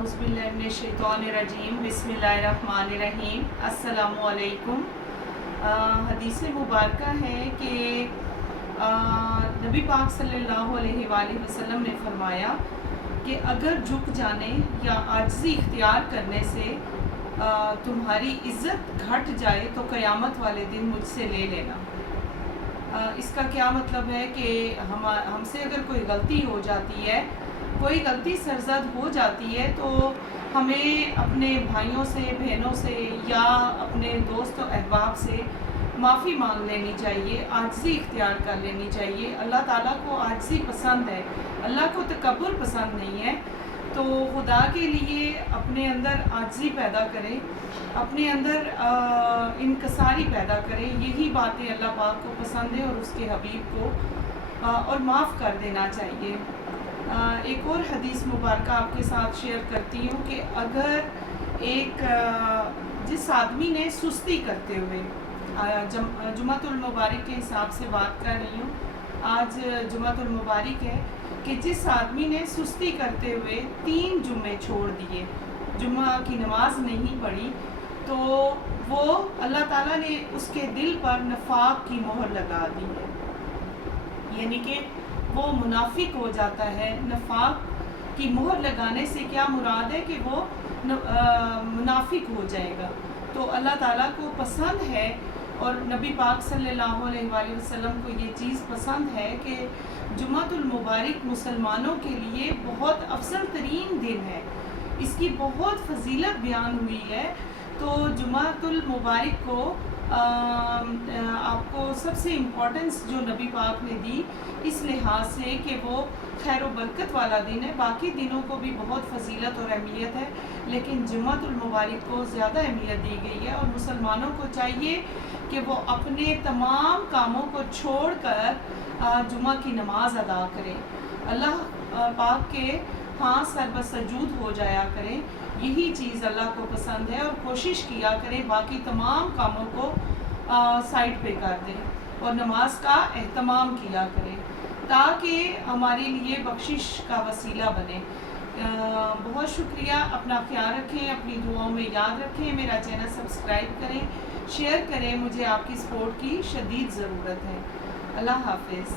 औज़ुबिल्लाहिमिनश्शैतानिर्रजीम बिस्मिल्लाहिर्रहमानिर्रहीम अस्सलामु अलैकुम। हदीस मुबारक है कि नबी पाक सल्लल्लाहु अलैहि वसल्लम ने फरमाया कि अगर झुक जाने या आजिज़ी इख्तियार करने से तुम्हारी इज़्ज़त घट जाए तो क़यामत वाले दिन मुझसे ले लेना। इसका क्या मतलब है कि हमसे अगर कोई गलती हो जाती है, कोई गलती सरज़द हो जाती है, तो हमें अपने भाइयों से, बहनों से या अपने दोस्त और अहबाब से माफ़ी मांग लेनी चाहिए, आजिज़ी इख्तियार कर लेनी चाहिए। अल्लाह ताला को आजिज़ी पसंद है, अल्लाह को तकब्बुर पसंद नहीं है। तो खुदा के लिए अपने अंदर आजिज़ी पैदा करें, अपने अंदर इनकसारी पैदा करें। यही बातें अल्लाह पाक को पसंद है और उसके हबीब को, और माफ़ कर देना चाहिए। एक और हदीस मुबारक आपके साथ शेयर करती हूँ कि अगर जिस आदमी ने सुस्ती करते हुए, जुमातुल मुबारक के हिसाब से बात कर रही हूँ, आज जुमातुल मुबारक है, कि जिस आदमी ने सुस्ती करते हुए 3 जुम्मे छोड़ दिए, जुम्मा की नमाज नहीं पढ़ी, तो वो अल्लाह ताला ने उसके दिल पर नफाक की मोहर लगा दी है, यानी कि वो मुनाफिक हो जाता है। नफाक की मोहर लगाने से क्या मुराद है कि वो मुनाफिक हो जाएगा। तो अल्लाह ताला को पसंद है और नबी पाक सल्लल्लाहु अलैहि वसल्लम को ये चीज़ पसंद है कि जुमातुल मुबारक मुसलमानों के लिए बहुत अफजल तरीन दिन है, इसकी बहुत फजीलत बयान हुई है। तो जुमातुल मुबारक को आपको सबसे इम्पोर्टेंस जो नबी पाक ने दी इस लिहाज से कि वो खैर व बरकत वाला दिन है। बाकी दिनों को भी बहुत फजीलत और अहमियत है, लेकिन जुमातुल मुबारक को ज़्यादा अहमियत दी गई है। और मुसलमानों को चाहिए कि वो अपने तमाम कामों को छोड़कर जुमा की नमाज अदा करें, अल्लाह पाक के हाँ सरबसजूद हो जाया करें। यही चीज़ अल्लाह को पसंद है, और कोशिश किया करें बाकी तमाम कामों को साइड पे कर दें और नमाज का एहतमाम किया करें ताकि हमारे लिए बख्शिश का वसीला बने। बहुत शुक्रिया। अपना ख्याल रखें, अपनी दुआओं में याद रखें, मेरा चैनल सब्सक्राइब करें, शेयर करें। मुझे आपकी सपोर्ट की शदीद ज़रूरत है। अल्लाह हाफ़िज़।